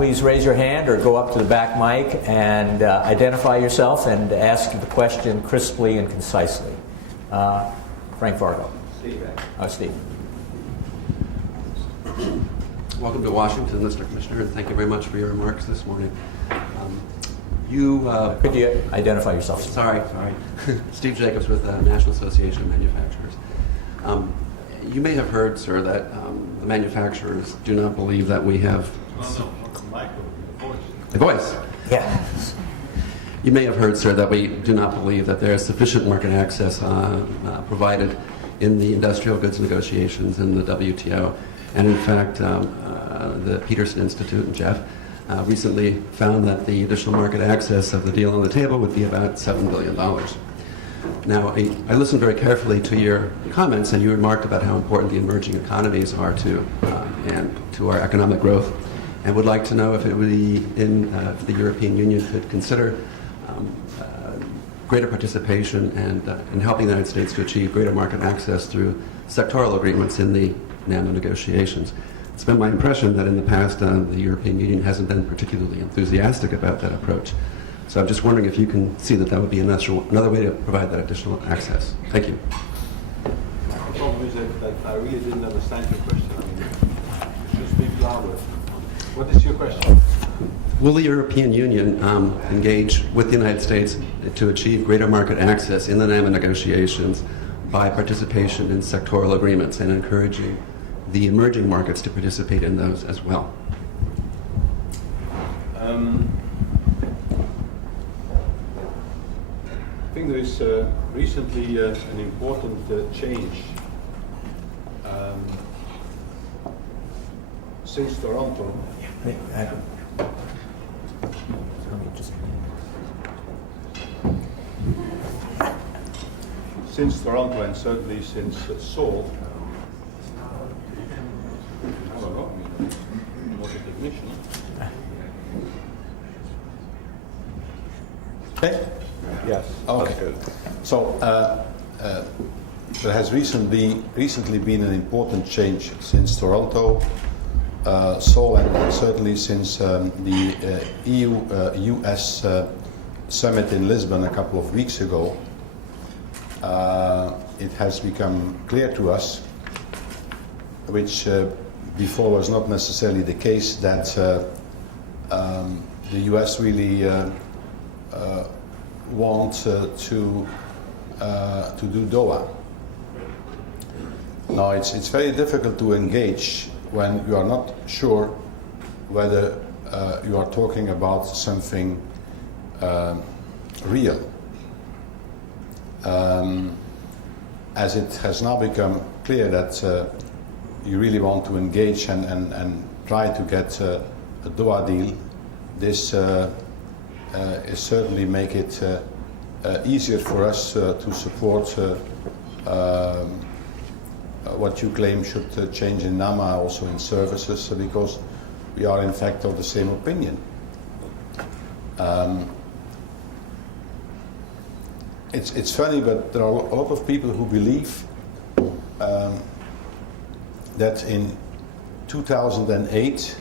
please raise your hand or go up to the back mic and identify yourself and ask the question crisply and concisely. Frank Fargo. Steve. Steve. Welcome to Washington, Mr. Commissioner, and thank you very much for your remarks this morning. Could you identify yourself? Sorry. Steve Jacobs with the National Association of Manufacturers. You may have heard, sir, that the manufacturers do not believe that we have... The voice. Yeah. You may have heard, sir, that we do not believe that there is sufficient market access provided in the industrial goods negotiations in the WTO. And in fact, the Peterson Institute and Jeff recently found that the additional market access of the deal on the table would be about $7 billion. Now, I listened very carefully to your comments, and you remarked about how important the emerging economies are to our economic growth, and would like to know if it would be if the European Union could consider greater participation and in helping the United States to achieve greater market access through sectoral agreements in the NAMA negotiations. It's been my impression that in the past the European Union hasn't been particularly enthusiastic about that approach. So I'm just wondering if you can see that that would be another way to provide that additional access. Thank you. The problem is that I really didn't understand your question. I mean, you should speak louder. What is your question? Will the European Union engage with the United States to achieve greater market access in the NAMA negotiations by participation in sectoral agreements and encouraging the emerging markets to participate in those as well? I think there is recently an important change since Toronto. Since Toronto and certainly since Seoul. Hello, I'm not a technician. Okay? Yes. Okay. So there has recently been an important change since Toronto, Seoul, and certainly since the EU-US summit in Lisbon a couple of weeks ago. It has become clear to us, which before was not necessarily the case, that the US really want to do Doha. Now it's very difficult to engage when you are not sure whether you are talking about something real. As it has now become clear that you really want to engage and try to get a Doha deal, this is certainly make it easier for us to support what you claim should change in NAMA, also in services, because we are in fact of the same opinion. It's funny, but there are a lot of people who believe that in 2008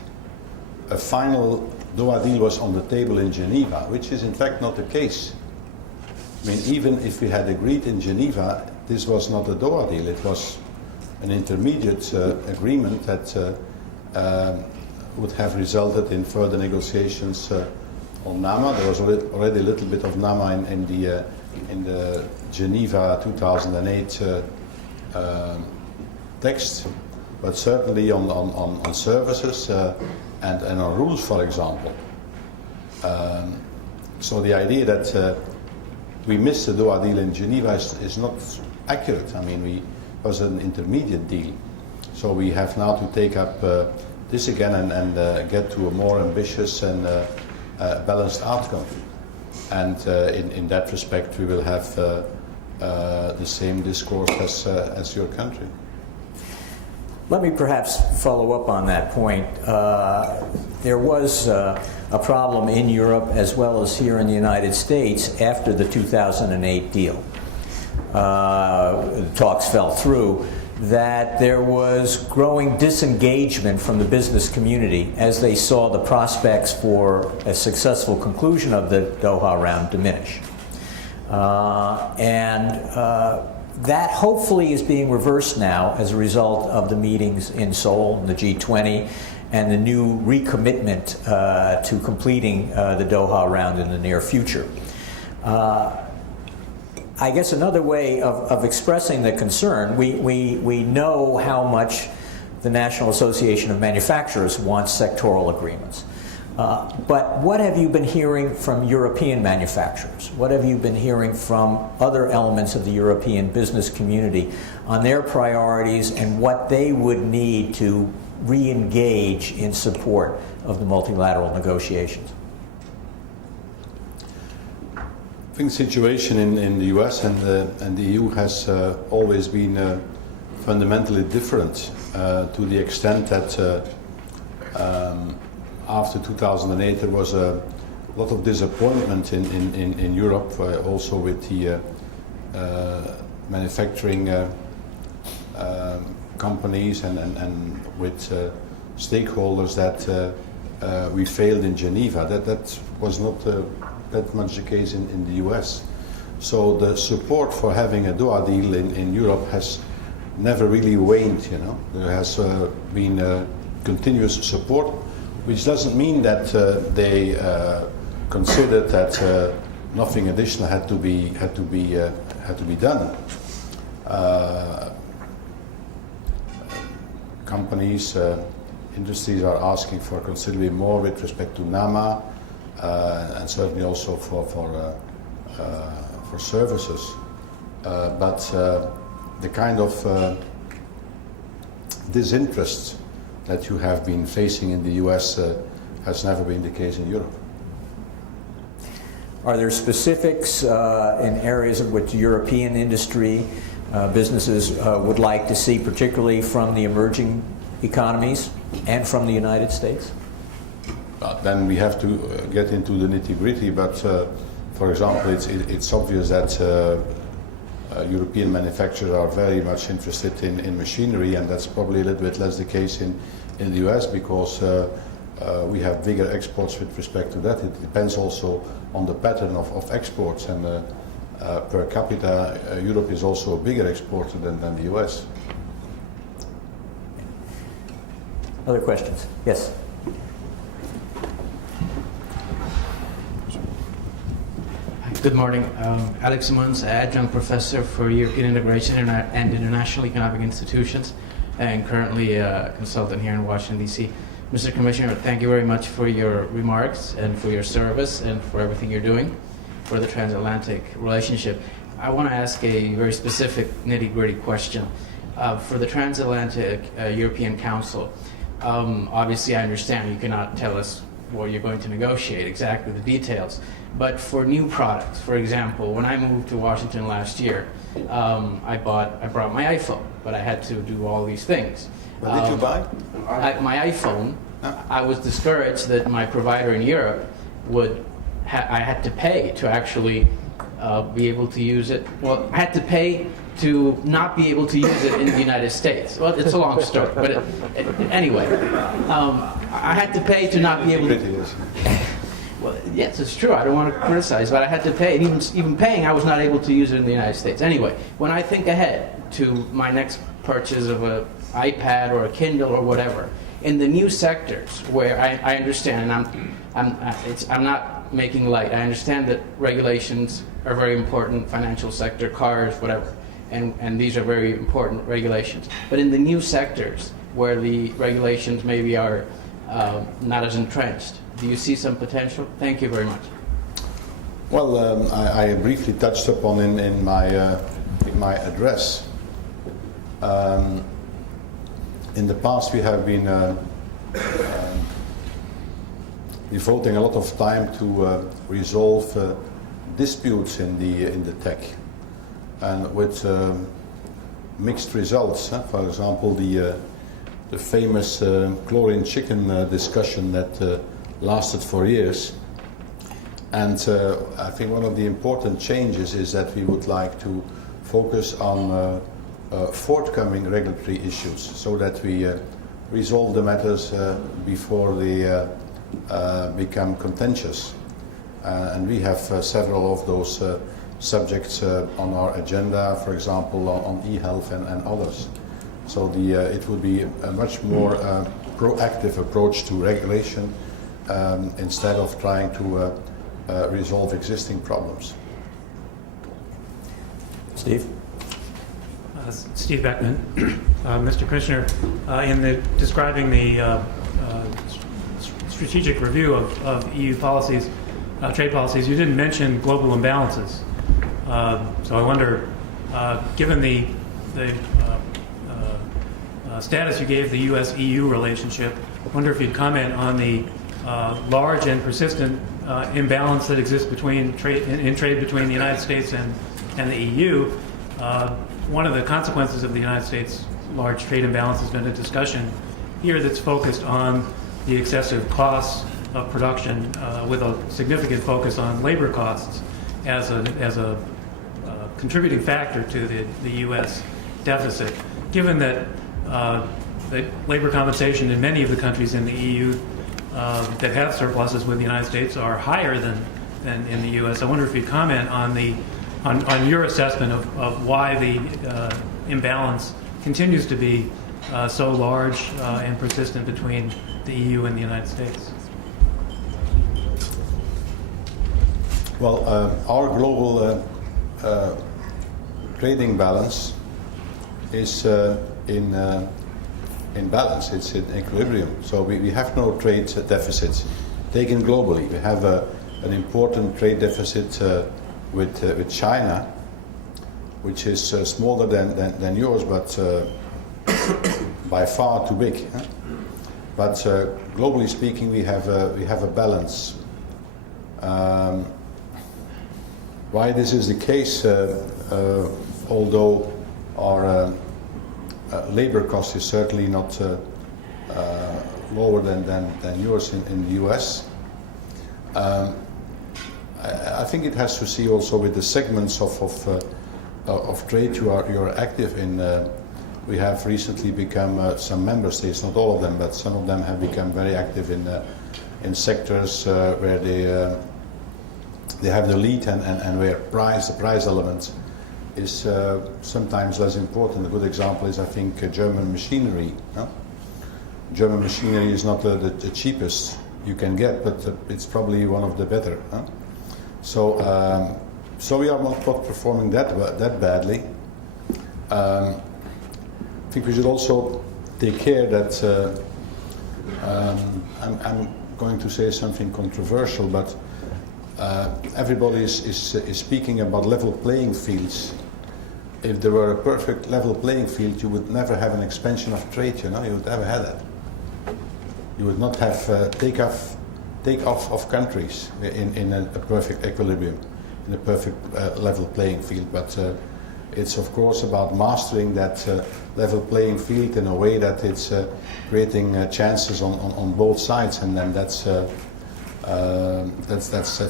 a final Doha deal was on the table in Geneva, which is in fact not the case. I mean, even if we had agreed in Geneva, this was not a Doha deal. It was an intermediate agreement that would have resulted in further negotiations on NAMA. There was already a little bit of NAMA in the Geneva 2008 text, but certainly on services and on rules, for example. So the idea that we missed the Doha deal in Geneva is not accurate. I mean, it was an intermediate deal. So we have now to take up this again and get to a more ambitious and balanced outcome. And in that respect, we will have the same discourse as your country. Let me perhaps follow up on that point. There was a problem in Europe as well as here in the United States after the 2008 deal. Talks fell through, that there was growing disengagement from the business community as they saw the prospects for a successful conclusion of the Doha round diminish. That hopefully is being reversed now as a result of the meetings in Seoul, the G20, and the new recommitment to completing the Doha round in the near future. I guess another way of expressing the concern, we know how much the National Association of Manufacturers wants sectoral agreements. But what have you been hearing from European manufacturers? What have you been hearing from other elements of the European business community on their priorities and what they would need to re-engage in support of the multilateral negotiations? I think the situation in the US and the EU has always been fundamentally different to the extent that after 2008 there was a lot of disappointment in Europe, also with the manufacturing companies and with stakeholders that we failed in Geneva. That was not that much the case in the US. So the support for having a Doha deal in Europe has never really waned, you know. There has been continuous support, which doesn't mean that they considered that nothing additional had to be done. Companies, industries are asking for considerably more with respect to NAMA, and certainly also for services. But the kind of disinterest that you have been facing in the US has never been the case in Europe. Are there specifics in areas in which European industry businesses would like to see, particularly from the emerging economies and from the United States? Then we have to get into the nitty-gritty, but for example, it's obvious that European manufacturers are very much interested in machinery, and that's probably a little bit less the case in the US because we have bigger exports with respect to that. It depends also on the pattern of exports, and per capita, Europe is also a bigger exporter than the US. Other questions? Yes. Good morning. Alex Simmons, adjunct professor for European Integration and International Economic Institutions, and currently a consultant here in Washington, D.C. Mr. Commissioner, thank you very much for your remarks and for your service and for everything you're doing for the transatlantic relationship. I want to ask a very specific nitty-gritty question. For the Transatlantic European Council, obviously I understand you cannot tell us what you're going to negotiate, exactly the details. But for new products, for example, when I moved to Washington last year, I brought my iPhone, but I had to do all these things. What did you buy? My iPhone. I was discouraged that my provider in Europe I had to pay to actually be able to use it. Well, I had to pay to not be able to use it in the United States. Well, it's a long story, but anyway, I had to pay to not be able to. Well, yes, it's true. I don't want to criticize, but I had to pay. And even paying, I was not able to use it in the United States. Anyway, when I think ahead to my next purchase of an iPad or a Kindle or whatever, in the new sectors where I understand, and I'm not making light. I understand that regulations are very important, financial sector, cars, whatever, and these are very important regulations. But in the new sectors where the regulations maybe are not as entrenched, do you see some potential? Thank you very much. Well, I briefly touched upon in my address. In the past, we have been devoting a lot of time to resolve disputes in the tech, and with mixed results. For example, the famous chlorine chicken discussion that lasted for years. And I think one of the important changes is that we would like to focus on forthcoming regulatory issues so that we resolve the matters before they become contentious. And we have several of those subjects on our agenda, for example, on e-health and others. So it would be a much more proactive approach to regulation instead of trying to resolve existing problems. Steve? Steve Beckman. Mr. Commissioner, in describing the strategic review of EU policies, trade policies, you didn't mention global imbalances. So I wonder, given the status you gave the U.S.-EU relationship, I wonder if you'd comment on the large and persistent imbalance that exists between in trade between the United States and the EU. One of the consequences of the United States' large trade imbalance has been a discussion here that's focused on the excessive costs of production with a significant focus on labor costs as a contributing factor to the U.S. deficit. Given that that labor compensation in many of the countries in the EU that have surpluses with the United States are higher than in the U.S., I wonder if you'd comment on your assessment of why the imbalance continues to be so large and persistent between the EU and the United States. Well, our global trading balance is in balance. It's in equilibrium. So we have no trade deficits taken globally. We have an important trade deficit with China, which is smaller than yours, but by far too big. Huh? But globally speaking, we have a balance. Why this is the case, although our labor cost is certainly not lower than yours in the US. I think it has to see also with the segments of trade you are active in. We have recently become some member states, not all of them, but some of them have become very active in sectors where they have the lead and where the price element is sometimes less important. A good example is, I think, German machinery. No? German machinery is not the cheapest you can get, but it's probably one of the better. Huh? So we are not performing that badly. I think we should also take care that I'm going to say something controversial, but everybody is speaking about level playing fields. If there were a perfect level playing field, you would never have an expansion of trade. You would never have that. You would not have take off of countries in a perfect equilibrium, in a perfect level playing field. But it's of course about mastering that level playing field in a way that it's creating chances on both sides, and then that's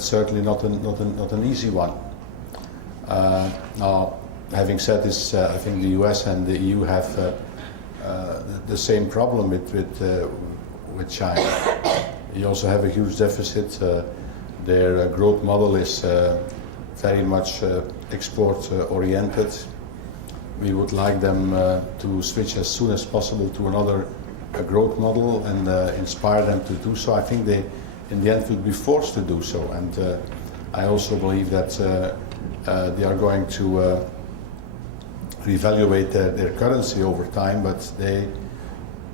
certainly not an easy one. Now, having said this, I think the US and the EU have the same problem with China. You also have a huge deficit. Their growth model is very much export oriented. We would like them to switch as soon as possible to another growth model and inspire them to do so. I think they, in the end, will be forced to do so. And I also believe that they are going to reevaluate their currency over time, but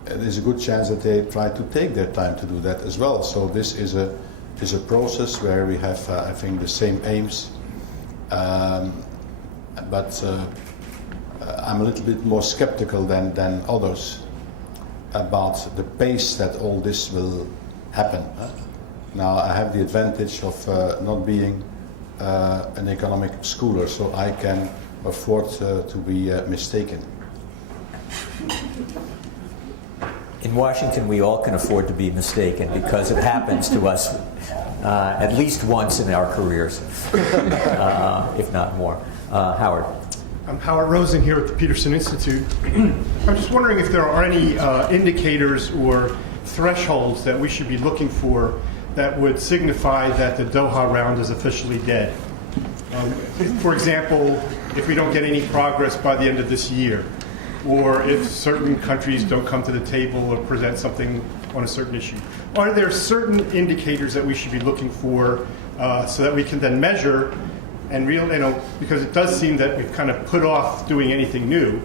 there's a good chance that they try to take their time to do that as well. So this is a process where we have, I think, the same aims, but I'm a little bit more skeptical than others about the pace that all this will happen. Now, I have the advantage of not being an economic schooler, so I can afford to be mistaken. In Washington, we all can afford to be mistaken because it happens to us at least once in our careers, if not more. Howard. I'm Howard Rosen here at the Peterson Institute. I'm just wondering if there are any indicators or thresholds that we should be looking for that would signify that the Doha round is officially dead. For example, if we don't get any progress by the end of this year, or if certain countries don't come to the table or present something on a certain issue. Are there certain indicators that we should be looking for so that we can then measure and because it does seem that we've kind of put off doing anything new,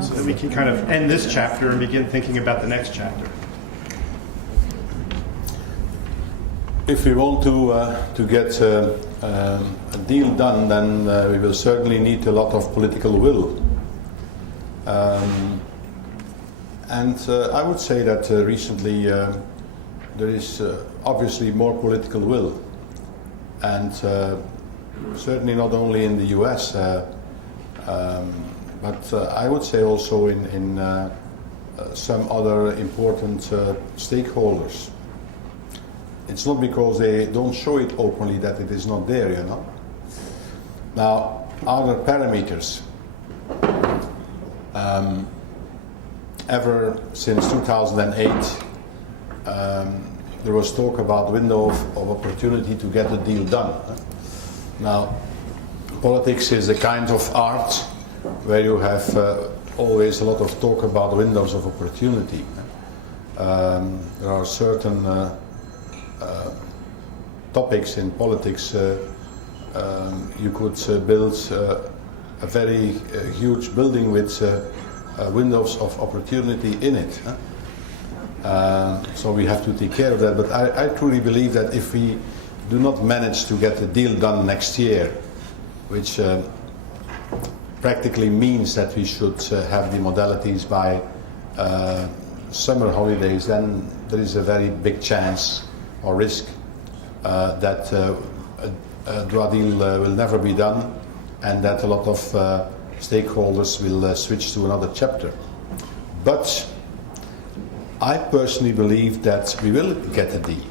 so that we can kind of end this chapter and begin thinking about the next chapter. If we want to get a deal done, then we will certainly need a lot of political will. And I would say that recently there is obviously more political will, and certainly not only in the US, but I would say also in some other important stakeholders. It's not because they don't show it openly that it is not there, you know. Now, other parameters. Ever since 2008, there was talk about window of opportunity to get the deal done. Now, politics is a kind of art where you have always a lot of talk about windows of opportunity. There are certain topics in politics. You could build a very huge building with windows of opportunity in it. So we have to take care of that. But I truly believe that if we do not manage to get the deal done next year, which practically means that we should have the modalities by summer holidays, then there is a very big chance or risk that a draw deal will never be done, and that a lot of stakeholders will switch to another chapter. But I personally believe that we will get a deal.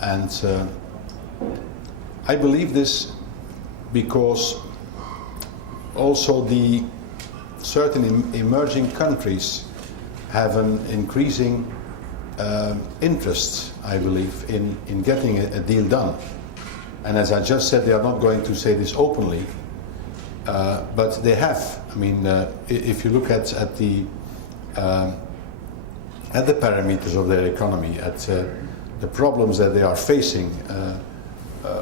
And I believe this because also the certain emerging countries have an increasing interest, I believe, in getting a deal done. And as I just said, they are not going to say this openly, but they have. I mean, if you look at the parameters of their economy, at the problems that they are facing,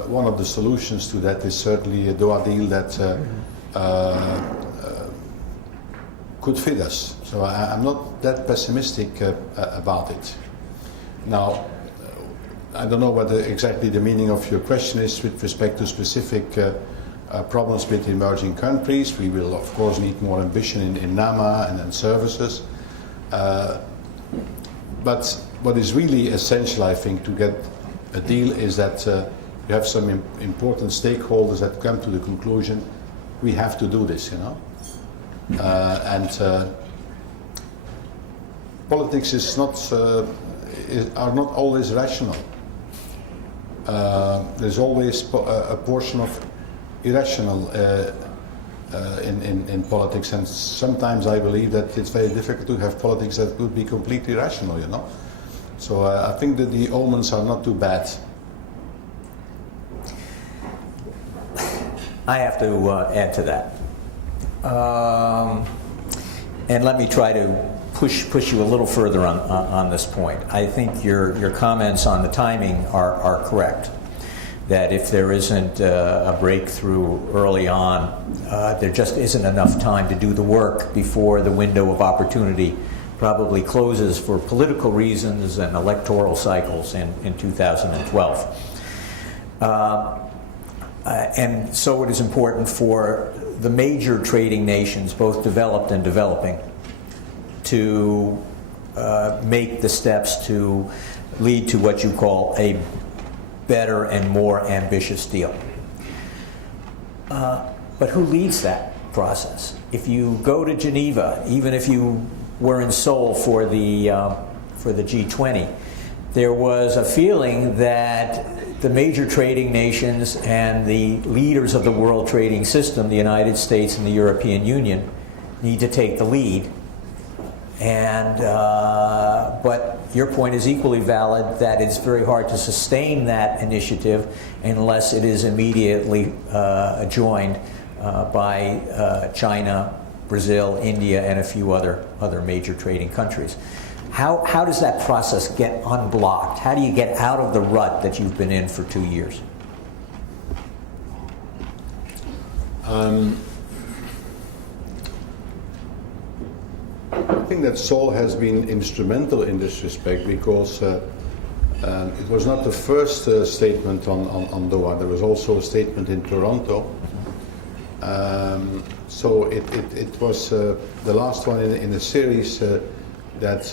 one of the solutions to that is certainly a Doha deal that could fit us. So I'm not that pessimistic about it. Now, I don't know what exactly the meaning of your question is with respect to specific problems with emerging countries. We will, of course, need more ambition in NAMA and services. But what is really essential, I think, to get a deal is that you have some important stakeholders that come to the conclusion we have to do this, you know. And politics is are not always rational. There's always a portion of irrational in politics, and sometimes I believe that it's very difficult to have politics that could be completely rational, you know. So I think that the omens are not too bad. I have to add to that. And let me try to push you a little further on this point. I think your comments on the timing are correct. That if there isn't a breakthrough early on, there just isn't enough time to do the work before the window of opportunity probably closes for political reasons and electoral cycles in 2012. And so it is important for the major trading nations, both developed and developing, to make the steps to lead to what you call a better and more ambitious deal. But who leads that process? If you go to Geneva, even if you were in Seoul for the G20, there was a feeling that the major trading nations and the leaders of the world trading system, the United States and the European Union, need to take the lead. And but your point is equally valid that it's very hard to sustain that initiative unless it is immediately joined by China, Brazil, India, and a few other major trading countries. How does that process get unblocked? How do you get out of the rut that you've been in for 2 years? I think that Seoul has been instrumental in this respect because it was not the first statement on Doha. There was also a statement in Toronto. So it was the last one in a series that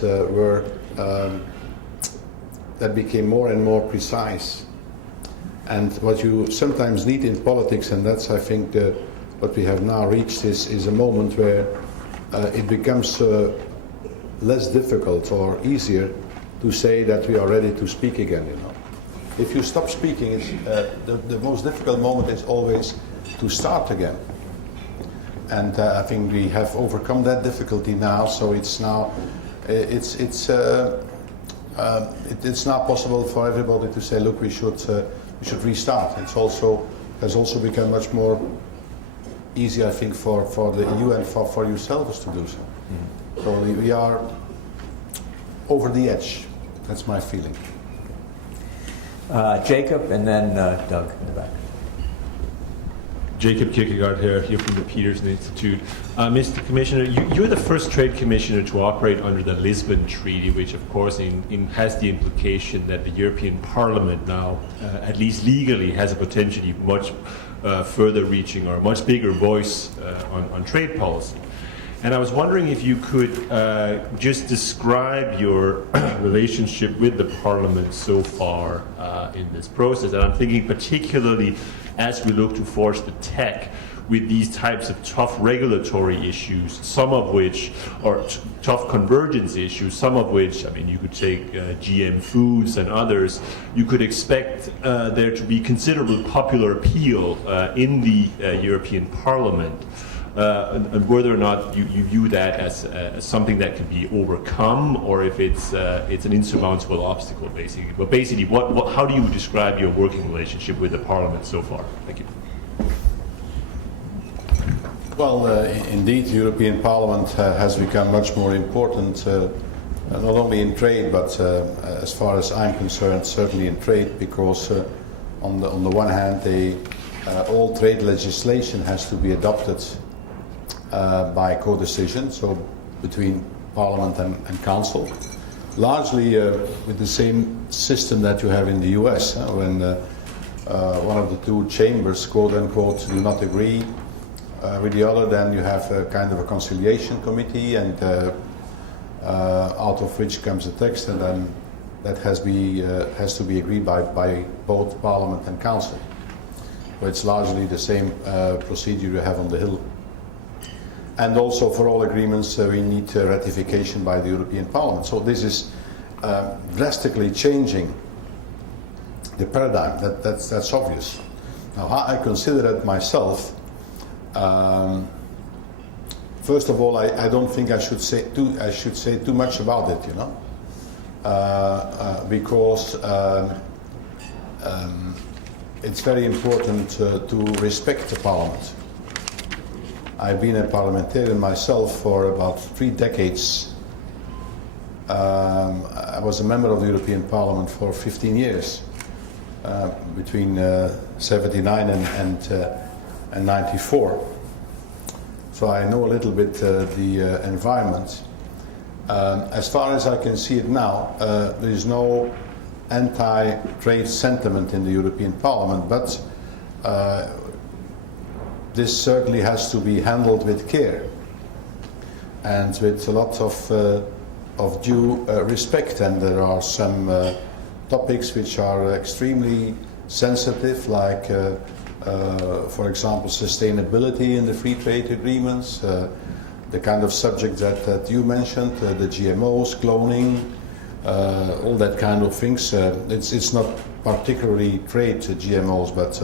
became more and more precise. And what you sometimes need in politics, and that's I think what we have now reached, is a moment where it becomes less difficult or easier to say that we are ready to speak again. You know, if you stop speaking, it's, the most difficult moment is always to start again. And I think we have overcome that difficulty now. So it's now it's now possible for everybody to say, look, we should restart. It's also has also become much more easy, I think, for the EU and for yourselves to do so. Mm-hmm. So we are over the edge. That's my feeling. Jacob, and then Doug in the back. Jacob Kierkegaard here from the Peterson Institute. Mr. Commissioner, you're the first trade commissioner to operate under the Lisbon Treaty, which of course has the implication that the European Parliament now, at least legally, has a potentially much further reaching or much bigger voice on trade policy. And I was wondering if you could just describe your relationship with the Parliament so far in this process. And I'm thinking particularly as we look to force the tech with these types of tough regulatory issues, some of which are tough convergence issues, some of which, I mean, you could take GM foods and others, you could expect there to be considerable popular appeal in the European Parliament. And whether or not you view that as something that can be overcome, or if it's an insurmountable obstacle, basically. But basically, how do you describe your working relationship with the Parliament so far? Thank you. Well, indeed, the European Parliament has become much more important, not only in trade, but as far as I'm concerned, certainly in trade, because on the one hand, all trade legislation has to be adopted by co-decision, so between Parliament and Council, largely with the same system that you have in the US, when one of the two chambers, quote unquote, do not agree with the other, then you have a kind of a conciliation committee, and out of which comes a text, and then that has to be agreed by both Parliament and Council. So it's largely the same procedure you have on the Hill. And also for all agreements we need ratification by the European Parliament. So this is drastically changing the paradigm. That's obvious. Now, how I consider it myself, first of all, I don't think I should say too much about it, you know, because it's very important to respect the Parliament. I've been a parliamentarian myself for about 3 decades. I was a member of the European Parliament for 15 years, between 79 and 94. So I know a little bit the environment. As far as I can see it now, there is no anti-trade sentiment in the European Parliament, but this certainly has to be handled with care and with a lot of due respect. And there are some topics which are extremely sensitive, like, for example, sustainability in the free trade agreements, the kind of subject that you mentioned, the GMOs, cloning, all that kind of things. It's not particularly trade GMOs, but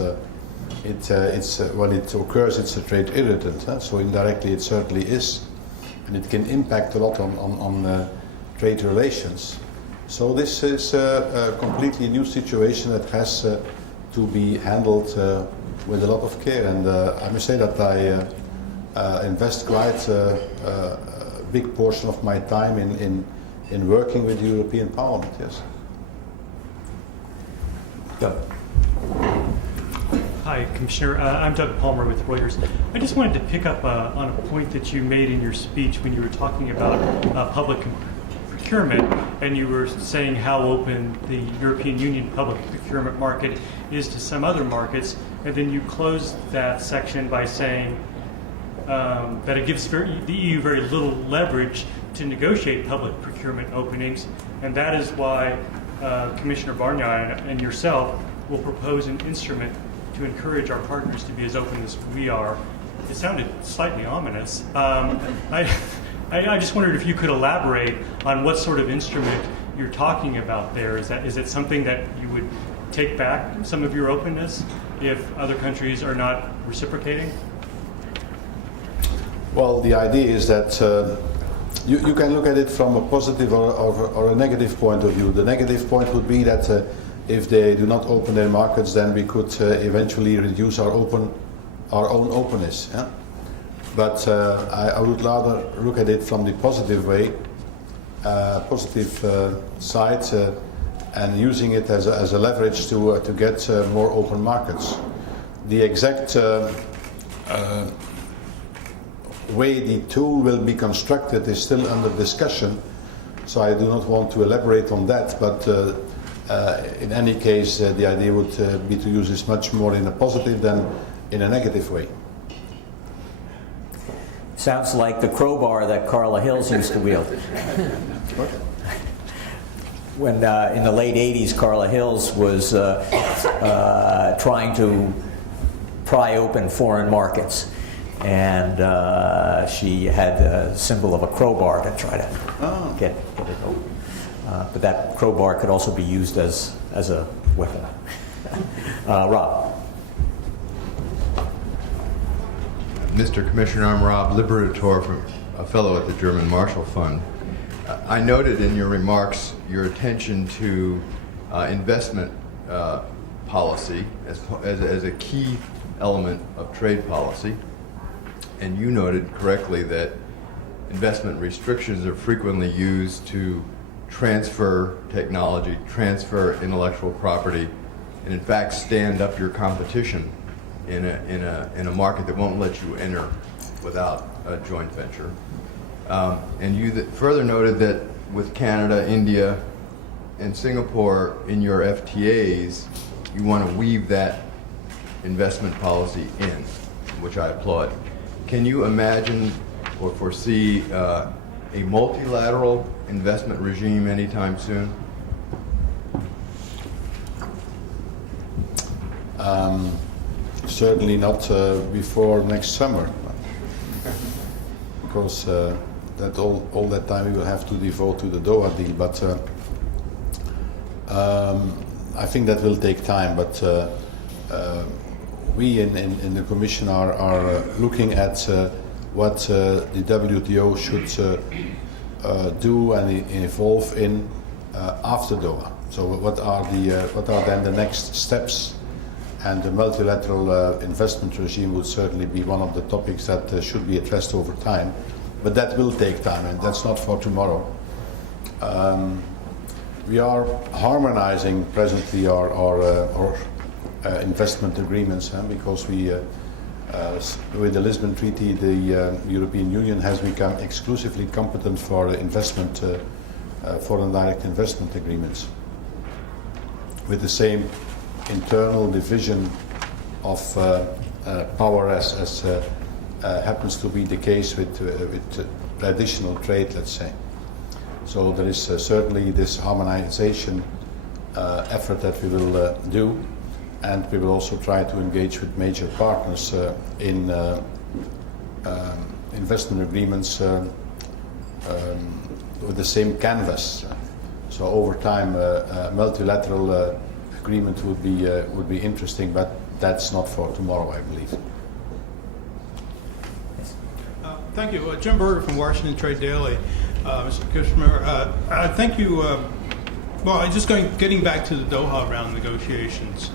it's when it occurs, it's a trade irritant. So indirectly, it certainly is, and it can impact a lot on trade relations. So this is a completely new situation that has to be handled with a lot of care. And I must say that I invest quite a big portion of my time in working with the European Parliament. Yes. Doug. Hi, Commissioner. I'm Doug Palmer with Reuters. I just wanted to pick up on a point that you made in your speech when you were talking about public procurement, and you were saying how open the European Union public procurement market is to some other markets, and then you closed that section by saying that it gives the EU very little leverage to negotiate public procurement openings, and that is why Commissioner Barnier and yourself will propose an instrument to encourage our partners to be as open as we are. It sounded slightly ominous. I just wondered if you could elaborate on what sort of instrument you're talking about there. Is it something that you would take back some of your openness if other countries are not reciprocating? Well, the idea is that you can look at it from a positive or a negative point of view. The negative point would be that if they do not open their markets, then we could eventually reduce our own openness. Yeah? But I would rather look at it from the positive way, positive side, and using it as a leverage to get more open markets. The exact way the tool will be constructed is still under discussion, so I do not want to elaborate on that, but in any case the idea would be to use this much more in a positive than in a negative way. Sounds like the crowbar that Carla Hills used to wield. When in the late 80s, Carla Hills was trying to pry open foreign markets. And she had a symbol of a crowbar to try to get it open. But that crowbar could also be used as a weapon. Rob. Mr. Commissioner, I'm Rob Liberator, a fellow at the German Marshall Fund. I noted in your remarks your attention to investment policy as a key element of trade policy. And you noted correctly that investment restrictions are frequently used to transfer technology, transfer intellectual property, and in fact stand up your competition in a market that won't let you enter without a joint venture. And you further noted that with Canada, India, and Singapore in your FTAs, you want to weave that investment policy in, which I applaud. Can you imagine or foresee a multilateral investment regime anytime soon? Certainly not before next summer, because that all that time we will have to devote to the Doha deal. But I think that will take time. But we in the Commission are looking at what the WTO should do and evolve in after Doha. So what are then the next steps? And the multilateral investment regime would certainly be one of the topics that should be addressed over time. But that will take time, and that's not for tomorrow. We are harmonizing presently our investment agreements, because we, with the Lisbon Treaty, the European Union has become exclusively competent for investment, foreign direct investment agreements, with the same internal division of power as happens to be the case with traditional trade, let's say. So there is certainly this harmonization effort that we will do, and we will also try to engage with major partners in investment agreements with the same canvas. So over time, a multilateral agreement would be interesting, but that's not for tomorrow, I believe. Thank you. Jim Berger from Washington Trade Daily. Mr. Kushner, thank you. Well, getting back to the Doha round negotiations.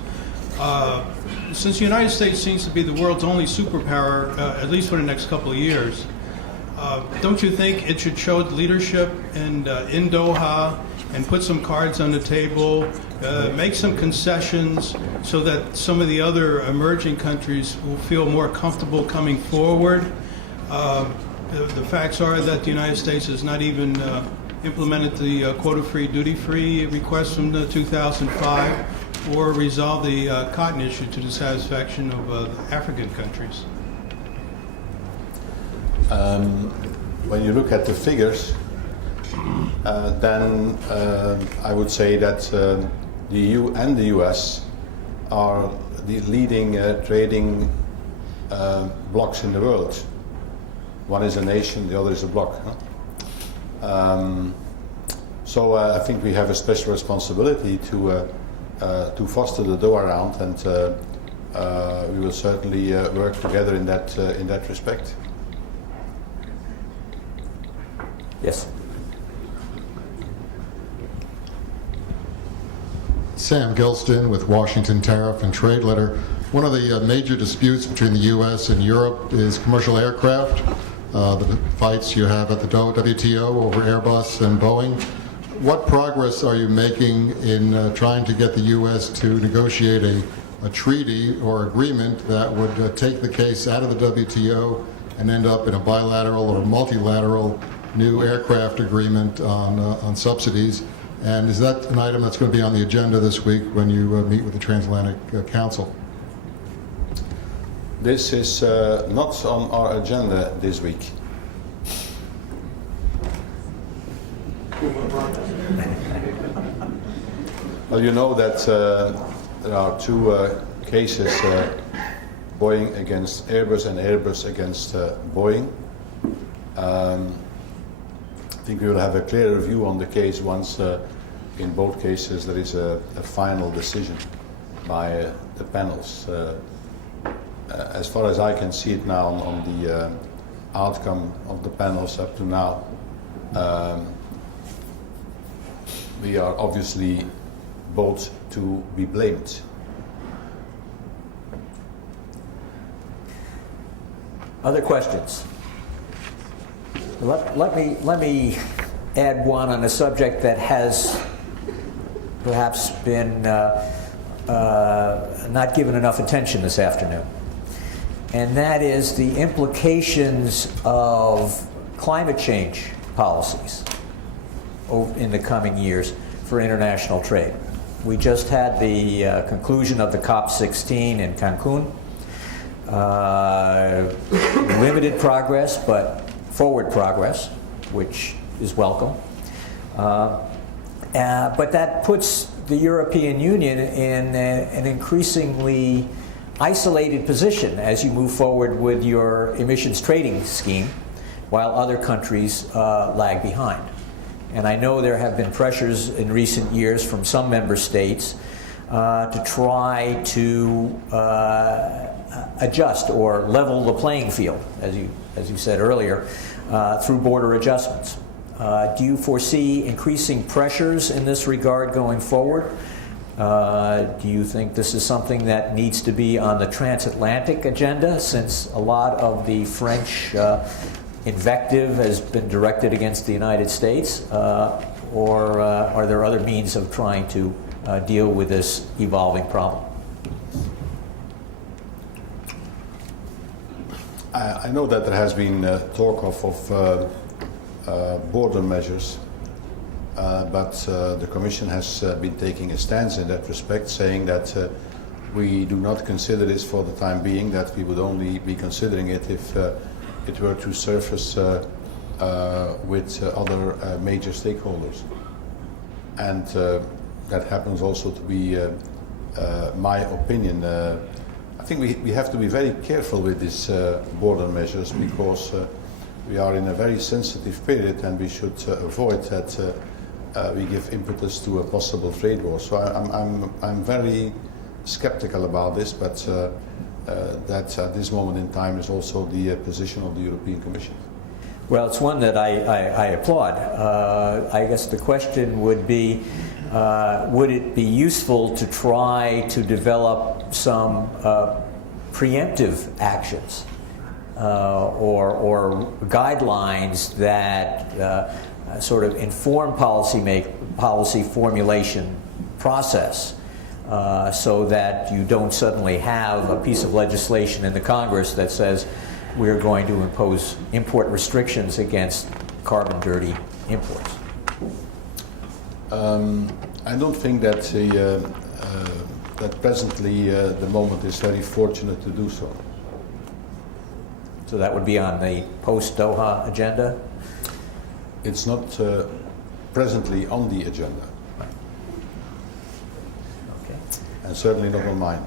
Since the United States seems to be the world's only superpower, at least for the next couple of years, don't you think it should show leadership in Doha and put some cards on the table, make some concessions so that some of the other emerging countries will feel more comfortable coming forward? The facts are that the United States has not even implemented the quota-free, duty-free request from 2005 or resolved the cotton issue to the satisfaction of African countries. When you look at the figures, then I would say that the EU and the US are the leading trading blocs in the world. One is a nation, the other is a bloc. So I think we have a special responsibility to foster the Doha round, and we will certainly work together in that respect. Yes. Sam Gilston with Washington Tariff and Trade Letter. One of the major disputes between the U.S. and Europe is commercial aircraft. The fights you have at the WTO over Airbus and Boeing. What progress are you making in trying to get the U.S. to negotiate a treaty or agreement that would take the case out of the WTO and end up in a bilateral or multilateral new aircraft agreement on subsidies? And is that an item that's going to be on the agenda this week when you meet with the Transatlantic Council? This is not on our agenda this week. Well, you know that there are two cases, Boeing against Airbus and Airbus against Boeing. I think we will have a clearer view on the case once in both cases there is a final decision by the panels. As far as I can see it now on the outcome of the panels up to now, we are obviously both to be blamed. Other questions? Let me add one on a subject that has perhaps been not given enough attention this afternoon. And that is the implications of climate change policies in the coming years for international trade. We just had the conclusion of the COP16 in Cancun. Limited progress, but forward progress, which is welcome. But that puts the European Union in an increasingly isolated position as you move forward with your emissions trading scheme, while other countries lag behind. And I know there have been pressures in recent years from some member states to try to adjust or level the playing field, as you said earlier, through border adjustments. Do you foresee increasing pressures in this regard going forward? Do you think this is something that needs to be on the transatlantic agenda, since a lot of the French invective has been directed against the United States? Or are there other means of trying to deal with this evolving problem? I know that there has been talk of border measures, but the Commission has been taking a stance in that respect, saying that we do not consider this for the time being, that we would only be considering it if it were to surface with other major stakeholders. And that happens also to be my opinion. I think we have to be very careful with these border measures, because we are in a very sensitive period, and we should avoid that we give impetus to a possible trade war. So I'm very skeptical about this, but that at this moment in time is also the position of the European Commission. Well, it's one that I applaud. I guess the question would be, would it be useful to try to develop some preemptive actions or guidelines that sort of inform policy formulation process, so that you don't suddenly have a piece of legislation in the Congress that says we're going to impose import restrictions against carbon dirty imports? I don't think that that presently the moment is very fortunate to do so. So that would be on the post-Doha agenda? It's not presently on the agenda, Okay. and certainly not on mine.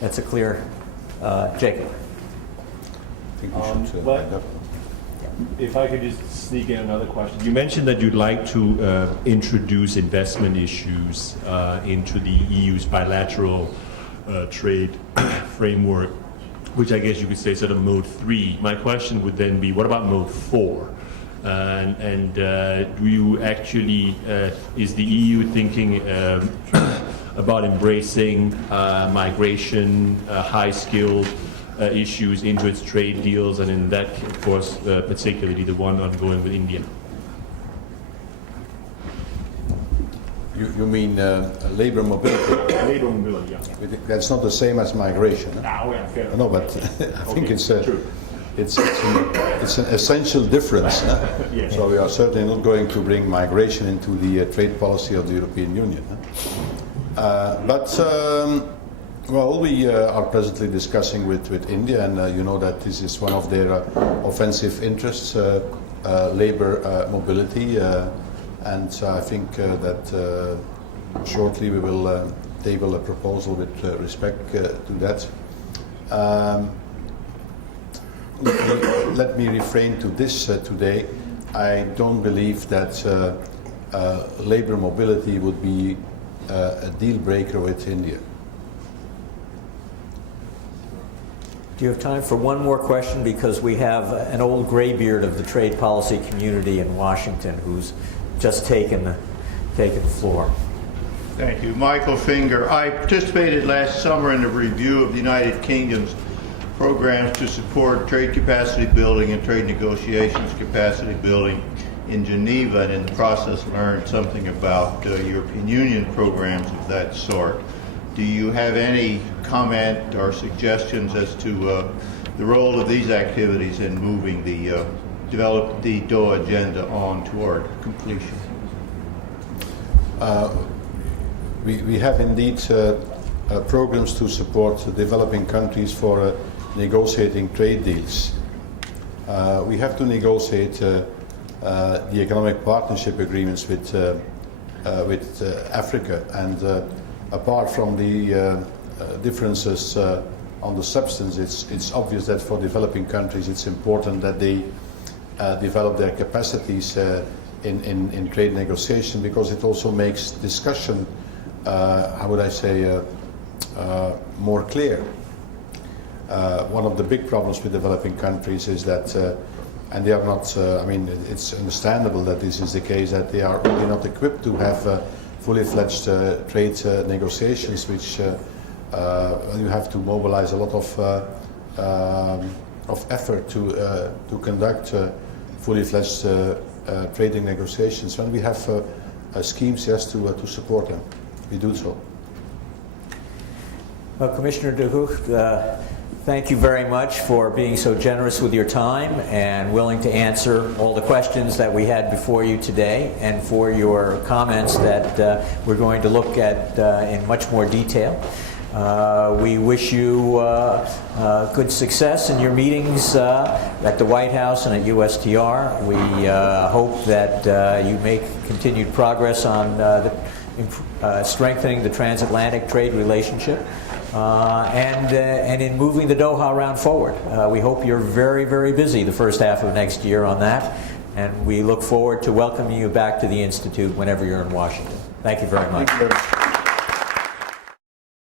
That's a clear, Jacob. I think we should wind up. If I could just sneak in another question. You mentioned that you'd like to introduce investment issues into the EU's bilateral trade framework, which I guess you could say sort of mode 3. My question would then be, what about mode 4? And do you actually, is the EU thinking about embracing migration, high-skilled issues into its trade deals, and in that, of course, particularly the one ongoing with India? You mean labor mobility? Labor mobility, yeah. That's not the same as migration. Huh? Yeah, fair. No, but I think it's an essential difference. Huh? Yes. So we are certainly not going to bring migration into the trade policy of the European Union. Huh? Well, we are presently discussing with India, and you know that this is one of their offensive interests, labor mobility, and I think that shortly we will table a proposal with respect to that. Let me refrain to this today. I don't believe that labor mobility would be a deal breaker with India. Do you have time for one more question? Because we have an old graybeard of the trade policy community in Washington who's just taken the floor. Thank you. Michael Finger. I participated last summer in a review of the United Kingdom's programs to support trade capacity building and trade negotiations capacity building in Geneva, and in the process learned something about European Union programs of that sort. Do you have any comment or suggestions as to the role of these activities in moving the Doha agenda on toward completion? We have indeed programs to support developing countries for negotiating trade deals. We have to negotiate the economic partnership agreements with Africa, and apart from the differences on the substance, it's obvious that for developing countries it's important that they develop their capacities in trade negotiation, because it also makes discussion, how would I say, more clear. One of the big problems with developing countries is that, and they are not, I mean, it's understandable that this is the case, that they are really not equipped to have fully fledged trade negotiations, which you have to mobilize a lot of effort to conduct fully fledged trading negotiations. When we have schemes, yes, to support them, we do so. Well, Commissioner de Gucht, thank you very much for being so generous with your time and willing to answer all the questions that we had before you today, and for your comments that we're going to look at in much more detail. We wish you good success in your meetings at the White House and at USTR. We hope that you make continued progress on strengthening the transatlantic trade relationship. And in moving the Doha round forward. We hope you're very, very busy the first half of next year on that, And we look forward to welcoming you back to the Institute whenever you're in Washington. Thank you very much. Thank you very much.